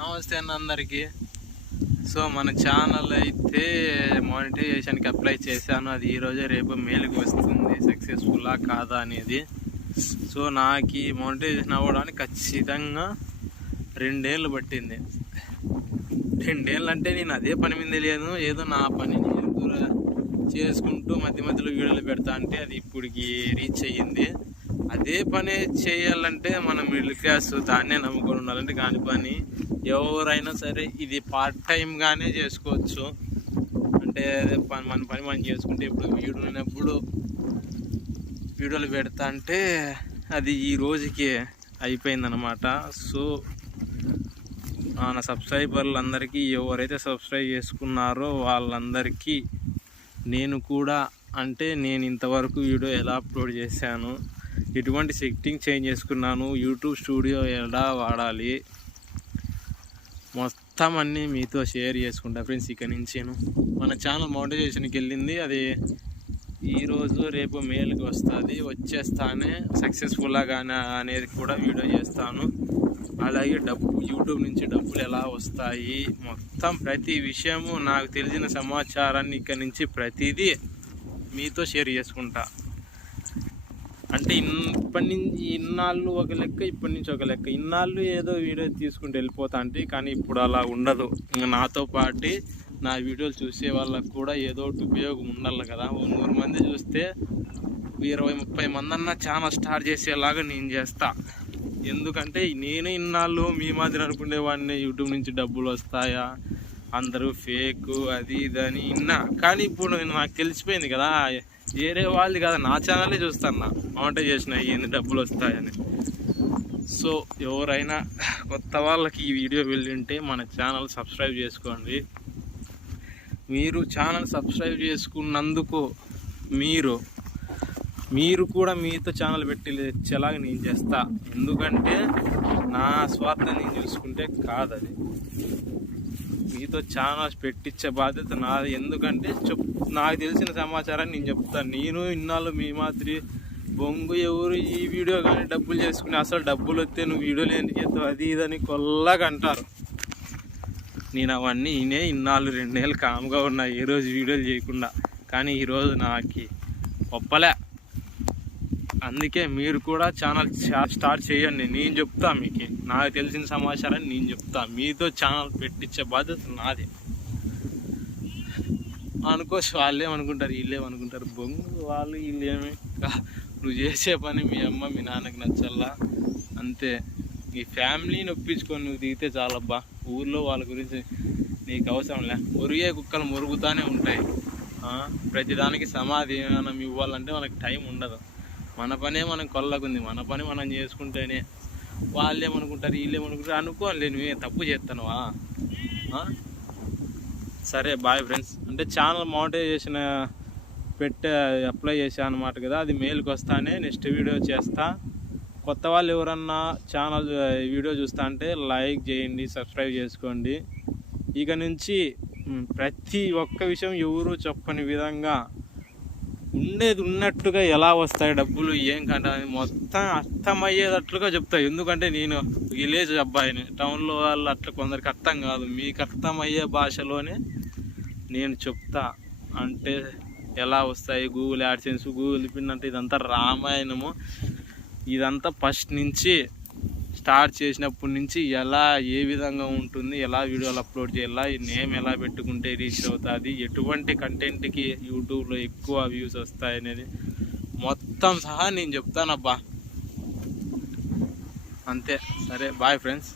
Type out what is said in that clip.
నమస్తే అన్న అందరికీ. సో మన ఛానల్ అయితే మానిటైజేషన్కి అప్లై చేశాను. అది ఈరోజే రేపు మెయిల్కి వస్తుంది, సక్సెస్ఫుల్లా కాదా అనేది. సో నాకు ఈ మానిటైజేషన్ అవ్వడానికి ఖచ్చితంగా 2 ఏళ్ళు పట్టింది. 2 ఏళ్ళు అంటే నేను అదే పని మీద తెలియదు, ఏదో నా పని చేసుకుంటూ మధ్య మధ్యలో వీడియోలు పెడతా అంటే అది ఇప్పటికి రీచ్ అయ్యింది. అదే పని చేయాలంటే మనం మిడిల్ క్లాస్ దాన్నే నమ్ముకొని ఉండాలంటే కాని పని. ఎవరైనా సరే ఇది పార్ట్ టైంగానే చేసుకోవచ్చు. అంటే మన పని మనం చేసుకుంటే ఇప్పుడు వీడియోలు పెడతా అంటే అది ఈ రోజుకి అయిపోయిందనమాట. సో నా సబ్స్క్రైబర్లందరికీ ఎవరైతే సబ్స్క్రైబ్ చేసుకున్నారో వాళ్ళందరికీ నేను కూడా, అంటే నేను ఇంతవరకు వీడియో ఎలా అప్లోడ్ చేశాను, ఎటువంటి సెట్టింగ్ చేంజ్ చేసుకున్నాను, యూట్యూబ్ స్టూడియో ఎలా వాడాలి, మొత్తం అన్నీ మీతో షేర్ చేసుకుంటా ఫ్రెండ్స్. ఇక నుంచి మన ఛానల్ మానిటైజేషన్కి వెళ్ళింది, అది ఈరోజు రేపు మెయిల్కి వస్తుంది. వచ్చేస్తానే సక్సెస్ఫుల్గా కానీ అనేది కూడా వీడియో చేస్తాను. అలాగే యూట్యూబ్ నుంచి డబ్బులు ఎలా వస్తాయి, మొత్తం ప్రతి విషయము నాకు తెలిసిన సమాచారాన్ని ఇక్కడి నుంచి ప్రతిదీ మీతో షేర్ చేసుకుంటా. అంటే ఇప్పటి నుంచి ఇన్నాళ్ళు ఒక లెక్క, ఇప్పటి నుంచి ఒక లెక్క. ఇన్నాళ్ళు ఏదో వీడియో తీసుకుంటూ వెళ్ళిపోతా అంటే, కానీ ఇప్పుడు అలా ఉండదు. ఇంకా నాతో పాటు నా వీడియోలు చూసే వాళ్ళకు కూడా ఏదో ఒకటి ఉపయోగం ఉండాలి కదా. 100 మంది చూస్తే 20-30 మంది అన్న ఛానల్ స్టార్ట్ చేసేలాగా నేను చేస్తా. ఎందుకంటే నేను ఇన్నాళ్ళు మీ మాదిరి అనుకునేవాడిని, యూట్యూబ్ నుంచి డబ్బులు వస్తాయా, అందరూ ఫేక్ అది ఇది అని విన్నా. కానీ ఇప్పుడు నాకు తెలిసిపోయింది కదా, వేరే వాళ్ళు కదా నా ఛానలే చూస్తాను మానిటైజేషన్ అయ్యింది, డబ్బులు వస్తాయని. సో ఎవరైనా కొత్త వాళ్ళకి ఈ వీడియో వెళ్ళింటే మన ఛానల్ సబ్స్క్రైబ్ చేసుకోండి. మీరు ఛానల్ సబ్స్క్రైబ్ చేసుకున్నందుకు మీరు కూడా మీతో ఛానల్ పెట్టి వచ్చేలాగా నేను చేస్తా. ఎందుకంటే నా స్వార్థం నేను చూసుకుంటే కాదు, అది మీతో ఛానల్స్ పెట్టించే బాధ్యత నాది. ఎందుకంటే నాకు తెలిసిన సమాచారాన్ని నేను చెప్తాను. నేను ఇన్నాళ్ళు మీ మాదిరి బొంగు ఎవరు ఈ వీడియో కానీ డబ్బులు చేసుకుని, అసలు డబ్బులు వస్తే నువ్వు వీడియోలు ఎందుకు చేస్తావు అది ఇదని కొల్లగా అంటారు. నేను అవన్నీ ఇన్నాళ్ళు 2 ఏళ్ళు కామ్గా ఉన్నా, ఏ రోజు వీడియోలు చేయకుండా. కానీ ఈరోజు నాకు ఒప్పలే. అందుకే మీరు కూడా ఛానల్ స్టార్ట్ చేయండి. నేను చెప్తా, మీకు నాకు తెలిసిన సమాచారాన్ని నేను చెప్తా. మీతో ఛానల్ పెట్టించే బాధ్యత నాది. అనుకోవచ్చు వాళ్ళేమనుకుంటారు, వీళ్ళేమనుకుంటారు, బొంగు వాళ్ళు వీళ్ళేమి. నువ్వు చేసే పని మీ అమ్మ మీ నాన్నకి నచ్చల్లా, అంతే. నీ ఫ్యామిలీని ఒప్పించుకొని నువ్వు దిగితే చాలబ్బా. ఊర్లో వాళ్ళ గురించి నీకు అవసరం లే. మురిగే కుక్కలు మురుగుతూనే ఉంటాయి. ప్రతిదానికి సమాధానం ఇవ్వాలంటే మనకు టైం ఉండదు. మన పనే మనం కొల్లకుంది, మన పని మనం చేసుకుంటేనే. వాళ్ళేమనుకుంటారు, వీళ్ళేమనుకుంటారు అనుకోలే. నువ్వే తప్పు చేస్తానువా? సరే బాయ్ ఫ్రెండ్స్. అంటే ఛానల్ మానిటైజేషన్ అప్లై చేశాను అన్నమాట కదా, అది మెయిల్కి వస్తానే నెక్స్ట్ వీడియో చేస్తా. కొత్త వాళ్ళు ఎవరన్నా ఛానల్ వీడియో చూస్తా అంటే లైక్ చేయండి, సబ్స్క్రైబ్ చేసుకోండి. ఇక నుంచి ప్రతి ఒక్క విషయం ఎవరు చెప్పని విధంగా ఉండేది ఉన్నట్టుగా ఎలా వస్తాయి డబ్బులు ఏం కంటే మొత్తం అర్థమయ్యేటట్లుగా చెప్తాయి. ఎందుకంటే నేను విలేజ్ అబ్బాయిని, టౌన్లో వాళ్ళు అట్లా కొందరికి అర్థం కాదు. మీకు అర్థమయ్యే భాషలోనే నేను చెప్తా. అంటే ఎలా వస్తాయి, గూగుల్ యాడ్సెన్స్, గూగుల్ పిన్ అంటే ఇదంతా రామాయణము. ఇదంతా ఫస్ట్ నుంచి స్టార్ట్ చేసినప్పటి నుంచి ఎలా ఏ విధంగా ఉంటుంది, ఎలా వీడియోలు అప్లోడ్ చేయాలి, నేమ్ ఎలా పెట్టుకుంటే రీచ్ అవుతుంది, ఎటువంటి కంటెంట్కి యూట్యూబ్లో ఎక్కువ వ్యూస్ వస్తాయి అనేది మొత్తం సహా నేను చెప్తానబ్బా. అంతే. సరే బాయ్ ఫ్రెండ్స్.